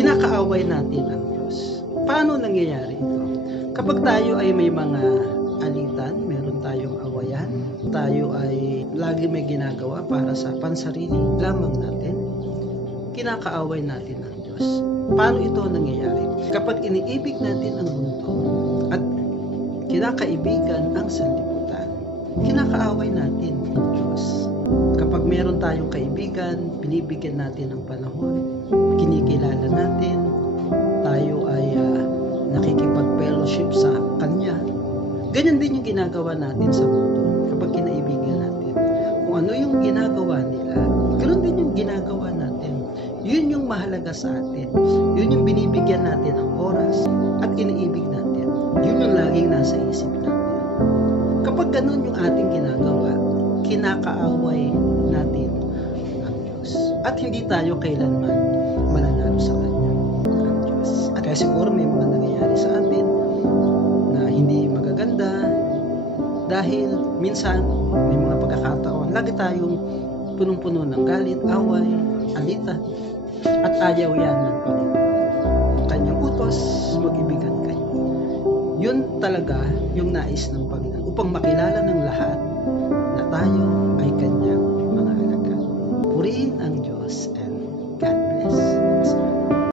kinakaaway natin ang Diyos. Paano nangyayari ito? Kapag tayo ay may mga alitan, meron tayong awayan, tayo ay lagi may ginagawa para sa pansarili lamang natin, kinakaaway natin ang Diyos. Paano ito nangyayari? Kapag iniibig natin ang mundo at kinakaibigan ang sanlibutan, kinakaaway natin ang Diyos. Kapag meron tayong kaibigan, binibigyan natin ng panahon, kinikilala natin, tayo ay nakikipag-fellowship sa Kanya. Ganyan din yung ginagawa natin sa mundo kapag kinaibigan natin. Kung ano yung ginagawa nila, ganoon din yung ginagawa natin. Yun yung mahalaga sa atin. Yun yung binibigyan natin ng oras at iniibig natin. Yun yung laging nasa isip natin. Kapag ganun yung ating ginagawa, kinakaaway natin ang Diyos. At hindi tayo kailanman mananalo sa Kanya, ang Diyos. At kaya siguro may mga nangyayari sa atin na hindi magaganda dahil minsan may mga pagkakataon, lagi tayong punong-puno ng galit, away, alitan, at ayaw yan ng Panginoon. Ang Kanyang utos, mag-ibigan kayo. Yun talaga yung nais ng Panginoon upang makilala ng lahat na tayo ay Kanyang mga alagad. Purihin ang Diyos.